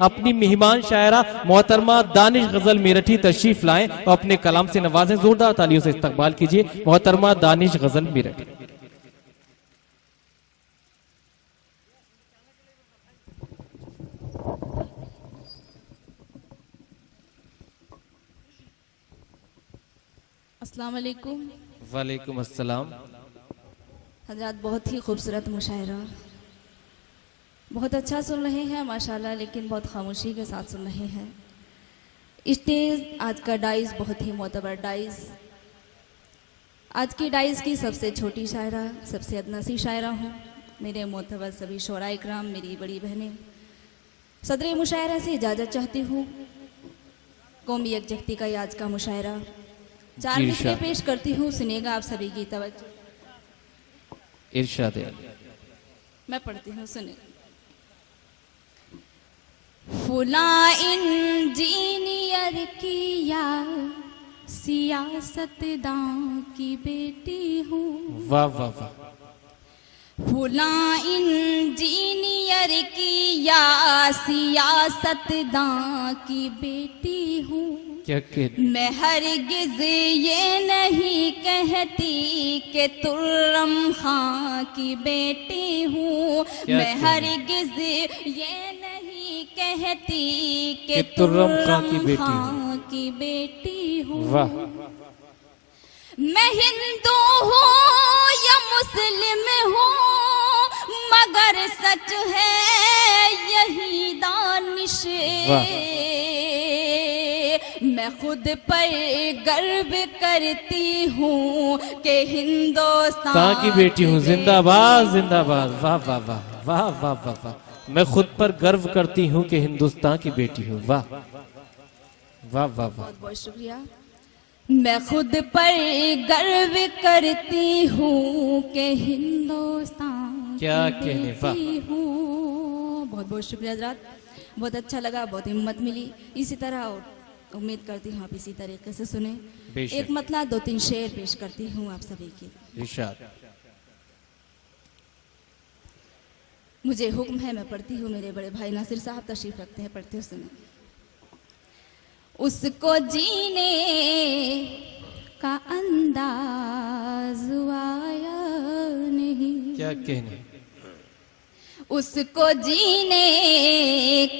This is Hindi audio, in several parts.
अपनी मेहमान शायरा मोहतरमा दानिश गजल मेरठी तशरीफ लाएं और अपने कलाम से नवाजें। जोरदार तालियों से इस्तकबाल कीजिए मोहतरमा दानिश गजल मेरठी। अस्सलाम वालेकुम। वालेकुम अस्सलाम। हजरात, बहुत ही खूबसूरत मुशायरा, बहुत अच्छा सुन रहे हैं माशाल्लाह, लेकिन बहुत खामोशी के साथ सुन रहे हैं। स्टेज आज का डाइस बहुत ही मोतबर डाइस, आज की डाइस की सबसे छोटी शायरा, सबसे अदनासी शायरा हूँ। मेरे मोतबर सभी शोरा इकराम, मेरी बड़ी बहनें, सदर मुशायरा से इजाज़त चाहती हूँ। कौमी यकजहती का आज का मुशायरा 4 मिसरे पेश करती हूँ, सुनिएगा आप सभी की तवज्जो। इरशाद है। मैं पढ़ती हूँ, सुने। फुला इंजीनियर की या सियासतदां की बेटी हूँ। वाह वाह वाह। फुला इंजीनियर की या सियासतदां की बेटी हूँ। मैं हरगिज़ ये नहीं कहती कि तुर्रम खां की बेटी हूँ। मैं हरगिज़ ये नहीं कहती कि तुर्रम खां की बेटी हूँ। मैं हिंदू हूँ या मुस्लिम हूँ, मगर सच है यही दानिश। मैं खुद पर गर्व करती हूँ कि हिंदुस्तान की बेटी हूँ। जिंदाबाद जिंदाबाद। वाह वाह वाह वाह वाह वाह वाह। मैं खुद पर गर्व करती हूँ कि हिंदुस्तान की बेटी हूँ। वाह वाह वाह वाह। बहुत बहुत शुक्रिया। मैं खुद पर गर्व करती हूँ कि हिंदुस्तान क्या की कहने। वाह। बेटी हूँ। बहुत बहुत शुक्रिया हज़रात, बहुत अच्छा लगा, बहुत हिम्मत मिली। इसी तरह और उम्मीद करती हूँ आप इसी तरीके से सुने। एक मतला 2-3 शेर पेश करती हूँ आप सभी की। इरशाद। मुझे हुक्म है, मैं पढ़ती हूँ। मेरे बड़े भाई नासिर साहब तशरीफ रखते हैं, पढ़ते हो, सुने। उसको जीने का अंदाज आया नहीं। क्या कहने। उसको जीने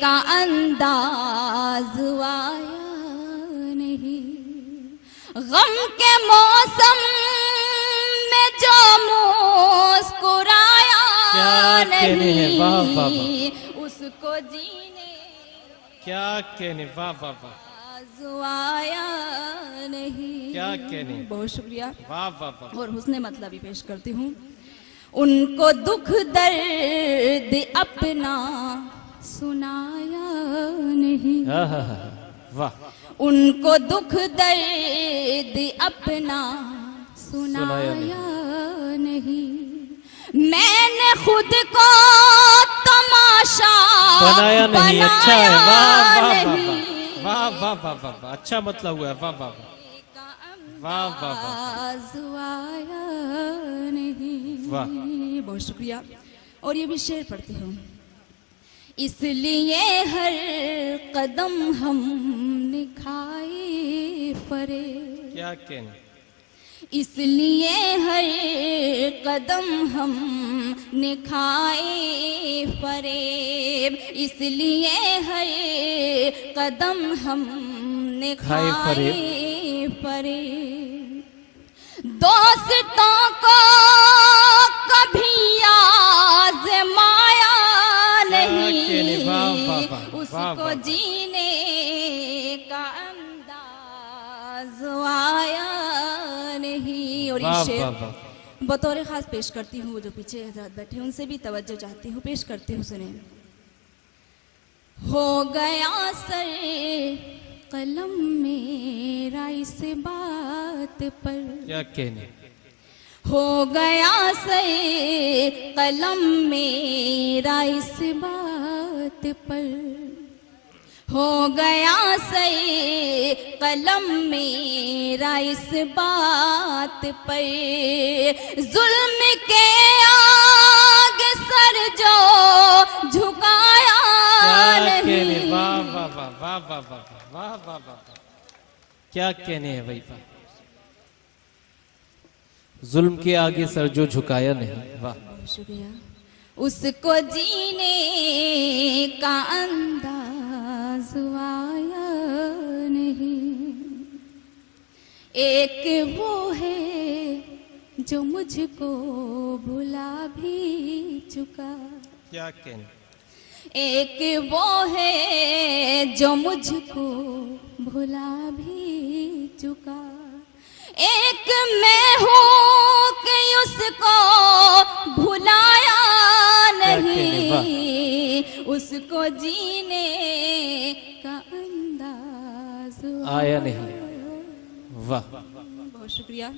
का अंदाज आया नहीं। गम के मौसम में जो मुस्कुराया नहीं। वाह वाह वाह। उसको जीने क्या कहने। वाह वाह वाह। आया नहीं। क्या कहने। बहुत शुक्रिया। वाह वाह वाह। और हुस्ने मतलब भी पेश करती हूँ। उनको दुख दर्द अपना सुनाया नहीं। वाह। उनको दुख दर्द अपना सुनाया नहीं। मैंने खुद को तमाशा बनाया नहीं। अच्छा है। वाह वाह वाह वाह वाह वाह वाह। अच्छा मतलब हुआ है। वाह वाह वाह वाह वाह। बहुत शुक्रिया। और ये भी शेर पढ़ती हूँ। इसलिए हर कदम हम निखाए परे। क्या कहने। इसलिए हर कदम हम निखाए फरेब। इसलिए हर कदम हम निखाए फरेब। दोस्तों को कभी आज़माया नहीं। उसको जीने का अंदाज आया नहीं। और ये शेर बतौर खास पेश करती हूँ। वो जो पीछे हज़रात बैठे हैं उनसे भी तवज्जो चाहती हूँ, पेश करती हूँ, सुने। हो गया सर कलम मेरा इस बात पर। क्या कहने। हो गया सर कलम मेरा इस बात पर। हो गया सर कलम मेरा इस बात पर। जुल्म के आगे सर जो झुकाया नहीं। वाह वाह वाह वाह वाह वाह, क्या कहने हैं भाई वाह। जुल्म के आगे सर जो झुकाया नहीं, वाह। शुक्रिया। उसको जीने का अंदाज आया नहीं, एक वो है जो मुझको भुला भी चुका, क्या कहने, एक वो है जो मुझको भुला भी चुका, एक मैं हूँ कि उसको भुलाया नहीं, उसको जीने का अंदाज आया नहीं, वाह। बहुत शुक्रिया।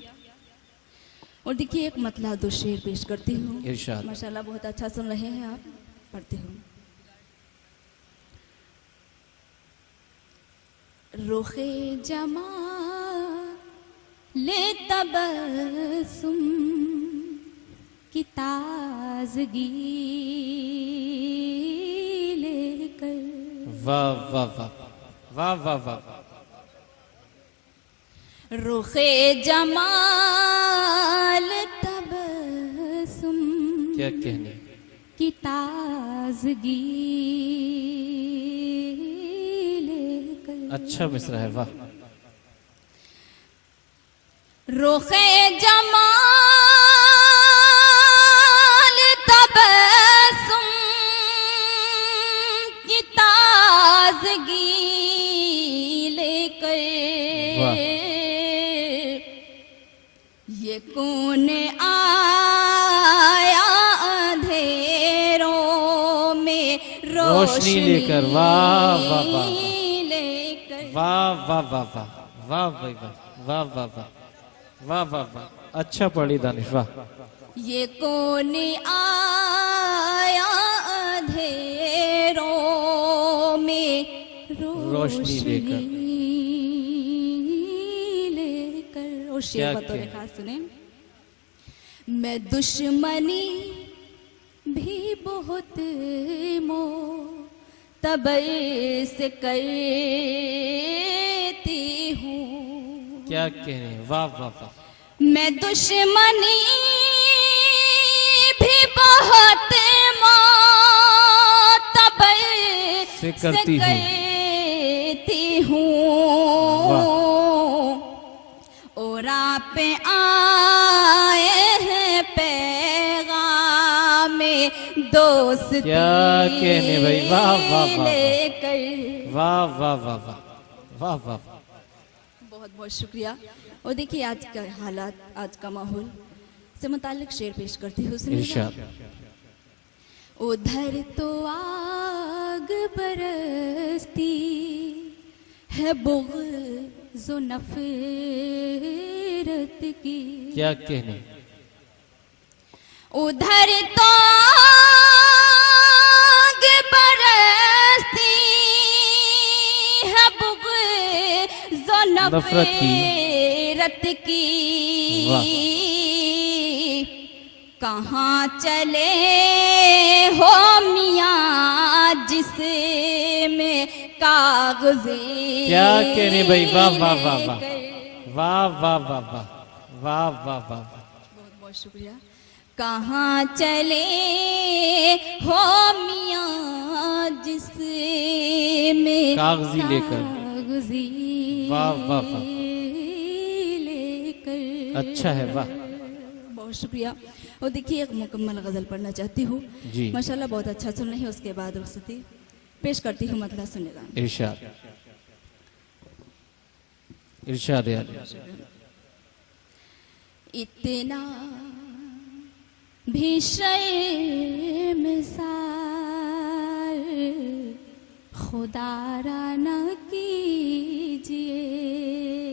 और देखिए एक मतला दो शेर पेश करती हूँ। इरशाद। माशाल्लाह बहुत अच्छा सुन रहे हैं आप, पढ़ती हूँ। रुखे जमा ले तबस्सुम की ताजगी लेकर, वाह वाह वाह वाह वाह वाह, रुखे जमाल तबस्सुम क्या कहने, की ताजगी लेकर, अच्छा मिसरा है, वाह। रुखे जमाल तबस्सुम की ताजगी लेकर, वाह। ये कौन आया अंधेरों में रोशनी लेकर, वाह वाह वाह लेकर, वाह वाह वाह वाह वाह भाई वाह वाह वाह वाह वाह वाह वाह, अच्छा पढ़ी दानिश, वाह। ये कौन आया अंधेरों में रोशनी लेकर, लेकर। और शेर क्या बतौर क्या? खास सुने। मैं दुश्मनी भी बहुत मोतबर से करती हूँ, क्या कहने, वाह वाह वाह, मैं दुश्मनी भी बहुत मोतबर से करती हूँ, करती हूँ, और आप आए हैं पैगामे दोस्ती क्या कहने भाई, वाह वाह वाह लेकर। वाह वाह वाह वाह वाह वाह, बहुत बहुत शुक्रिया। और देखिए आज का हालात, आज का माहौल से मुतालिक शेर पेश करती हूँ, सुनिएगा। इरशाद। उधर तो आग बरसती है बुग़्ज़ व नफ़रत की, क्या कहने, उधर तो आग बरसती है बुग़्ज़ व नफरत की, नफ़रत की, वाह। कहाँ चले हो मियाँ जिसमें कागज़े, क्या कहने भाई, वाह वाह वाह वाह वाह वाह वाह वाह वाह वाह वाह, बहुत बहुत शुक्रिया। कहाँ चले हो मियाँ जिसमें कागज़ी लेकर, कागज़ी वाह वाह वाह, लेकर, अच्छा है, वाह। बहुत शुक्रिया। और देखिए एक मुकम्मल गज़ल पढ़ना चाहती हूँ जी। माशाल्लाह बहुत अच्छा सुन रही है। उसके बाद रुखसती पेश करती हूँ, मतलब सुनेगा। इरशाद, इरशाद है। इतना भी शर्मिसार खुदारा न कीजिए,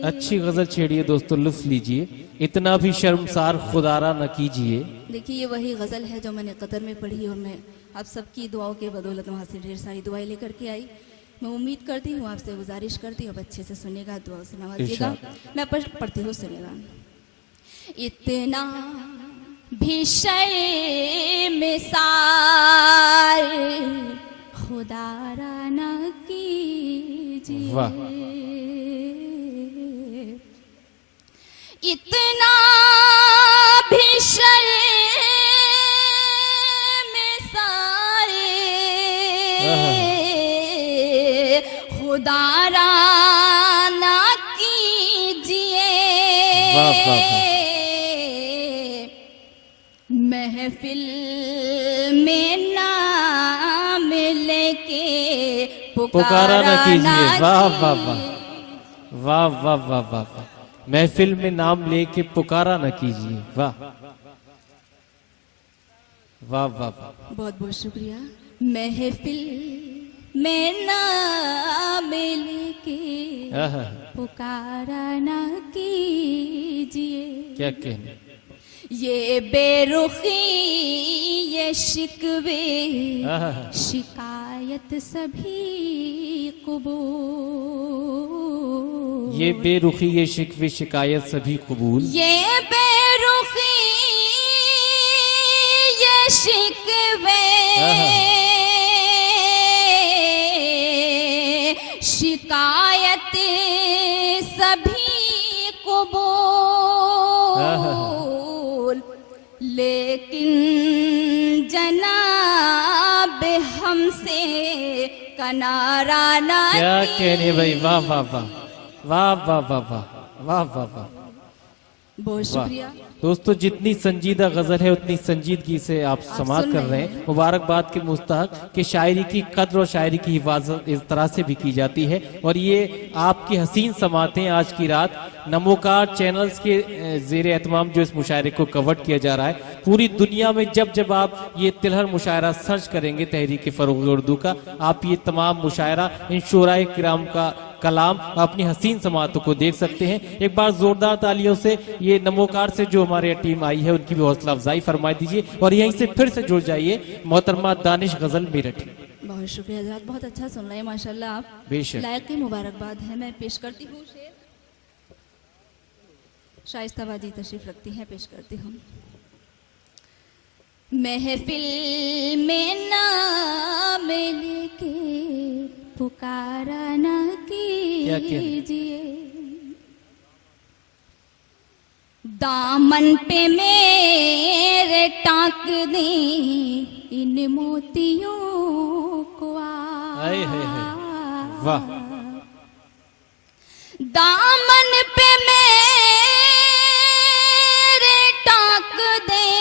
अच्छी गजल छेड़िए दोस्तों, लुत्फ लीजिए। इतना भी शर्मसार खुदारा न कीजिए। देखिए ये वही गज़ल है जो मैंने कतर में पढ़ी और मैं आप सबकी दुआओं के बदौलत वहाँ से ढेर सारी दुआएं लेकर के आई। मैं उम्मीद करती हूँ, आपसे गुजारिश करती हूँ, अब अच्छे से सुनेगा, दुआ से नवाजिएगा। मैं पढ़ती हूँ, सुनेगा। इतना भी शर्मिसार खुदारा न कीजिए, कीजिए। वाह। इतना भी शर्म सारे खुदा रा ना कीजिए। वाह, वाह, वाह। महफिल में नाम लेके पुकारा न कीजिए। वाह वाह वाह वाह वाह वाह वाह वाह। महफिल में नाम लेके पुकारा न कीजिए। वाह वाह वाह वाह। बहुत बहुत शुक्रिया। महफिल में नाम लेके आहा, पुकारा ना कीजिए। क्या कहने। ये बेरुखी ये शिकवे आहा, शिकायत सभी कबूल। ये बेरुखी ये शिकवे शिकायत सभी कबूल। ये बेरुखी ये शिकवे शिकायत सभी कबूल। लेकिन जनाब हमसे किनारा ना क्या कहने भाई। वाह वाह वाह वाह वाह वाह वाह वाह वाह वाह। बहुत वाह। शुक्रिया। दोस्तों जितनी संजीदा गजल है उतनी संजीदगी से आप समाप्त सुन कर रहे रहे हैं। मुबारकबाद के मुस्तहक कि शायरी की कद्र और शायरी की हिफाजत इस तरह से भी की जाती है। और ये आपकी हसीन समातें आज की रात नमोकार चैनल्स के जेर एहतमाम जो इस मुशायरे को कवर किया जा रहा है। पूरी दुनिया में जब जब आप ये तिलहर मुशायरा सर्च करेंगे तहरीक फ़रोग़ उर्दू का, आप ये तमाम मुशायरा इन शोराए किराम का कलाम अपनी हसीन समातों को देख सकते हैं। एक बार जोरदार तालियों से ये नमोकार से जो हमारे टीम आई है उनकी भी हौसला अफजाई फरमा दीजिए। और यहीं से फिर से जुड़ जाइए मोहतरमा दानिश गजल मेरठ। बहुत शुक्रिया हज़रात, बहुत अच्छा सुन रहे हैं माशाल्लाह। आप बेशक। लायक की मुबारकबाद है। मैं पेश करती हूँ शेर। शाइस्ता बाजी तशरीफ रखती हैं, पेश करती हूँ। महफिल में नाम लेके पुकारा ना कीजिए। दामन पे मेरे टाक दें इन मोतियों को हाय हाय हाय। वाह। दामन पे मेरे टाक दें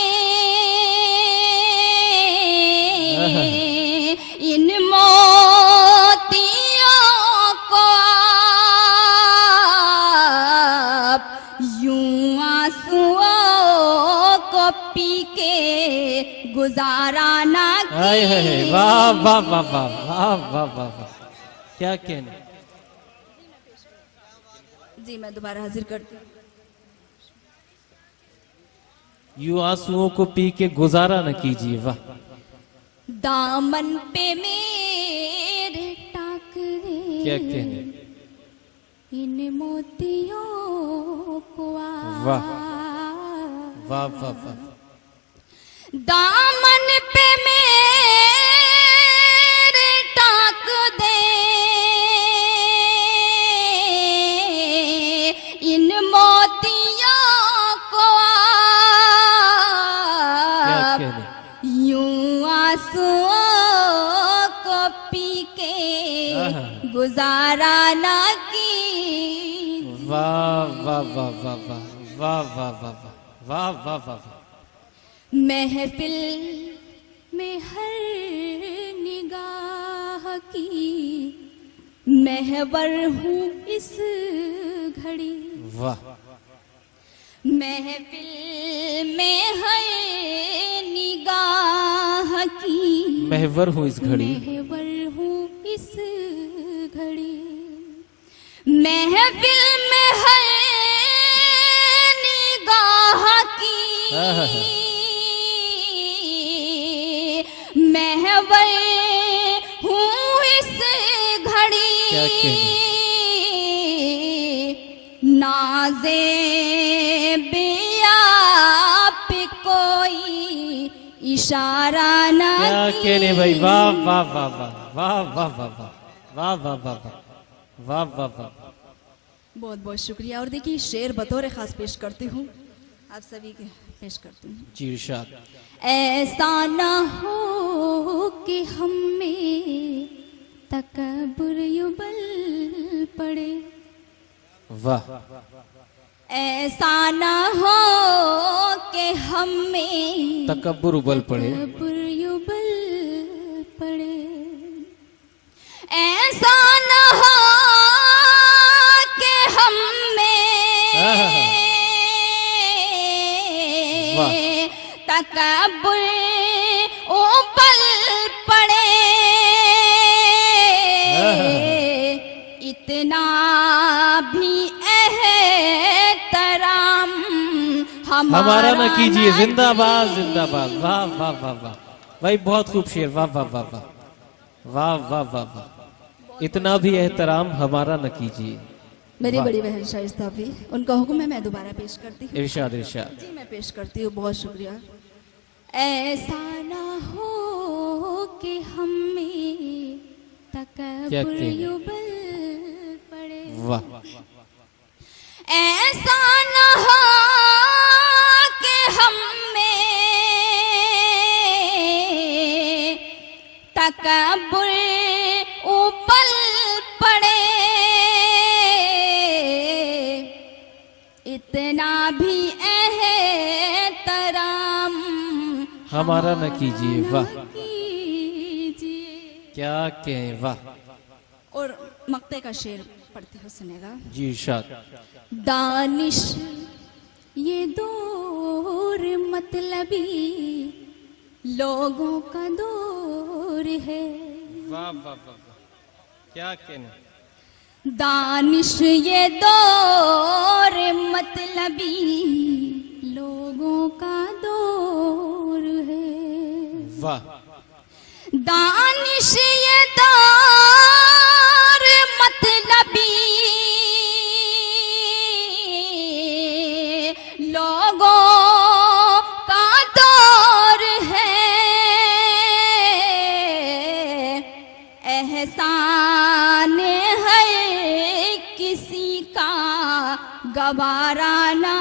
इन मोतियों को आप यूं आंसुओं को पी के गुजारा ना हाय हाय हाय। वाह वाह वाह वाह वाह वाह वाह वाह। क्या कहने। जी मैं दोबारा हाजिर करती हूँ। यूं आंसुओं को पी के गुजारा न कीजिए। वाह। दामन पे मेरे टाक क्या दे कहने। इन मोतियों को वाह। आप वाह वाह वाह। दामन पे मेरे टाक दे इन मोतियों को क्या आप कहने। यूं आंसुओं को पी के आहा। गुजारा ना की। वाह वाह वाह वाह वाह वाह वाह वाह वाह वाह वाह। महफिल में हर निगाह की महवर हूँ इस घड़ी। वाह। महफिल में हर निगाह की महवर हूँ इस घड़ी। महवर हूँ इस घड़ी। महफिल में हर निगाह की आहा। महवर हूँ इस घड़ी। क्या कहने। नाज़े बेया पे कोई इशारा ना क्या कहने भाई। वाह वाह वाह वाह वाह वाह वाह वाह वाह वाह वाह वाह वाह वाह वाह। बहुत बहुत शुक्रिया। और देखिए शेर बतौर खास पेश करती हूँ, आप सभी के पेश करती हूँ। जी इरशाद। ऐसा ना हो कि हम में तकब्बुर युबल पड़े, वाह। ऐसा ना हो कि हम में तकब्बुर उबल पड़े, तकब्बुर युबल पड़े, ऐसा ना हो कि हम वाह। में तकब्बुर उबल पड़े, इतना भी एहतराम हमारा न कीजिए। जिंदाबाद जिंदाबाद। वाह वाह वाह वाह भाई, बहुत खूब शेर। वाह वाह वाह वाह वाह वाह वाह वाह। इतना भी एहतराम हमारा न कीजिए। मेरी वाह। बड़ी बहन शाइस्ता भी, उनका हुक्म है, मैं दोबारा पेश करती हूँ। इरशाद इरशाद। जी मैं पेश करती हूँ, बहुत शुक्रिया। ऐसा ना हो कि हम में तकब्बुर कहते हैं? युबल पड़े, वाह। ऐसा ना हो कि हम में तकब्बुर उबल पड़े, इतना भी एहतराम हमारा न कीजिए। वाह कीजिए। क्या कहें। वाह। और मक्ते का शेर पढ़ती हो, सुनेगा। जी इरशाद। दानिश ये दौर मतलबी लोगों का दौर है, वाह वाह वाह। क्या कहने। दानिश ये दौर मतलबी लोगों का दौर है, वाह। दानिश ये दौर मतलबी लोगों का दौर है, एहसान है किसी का गवारा ना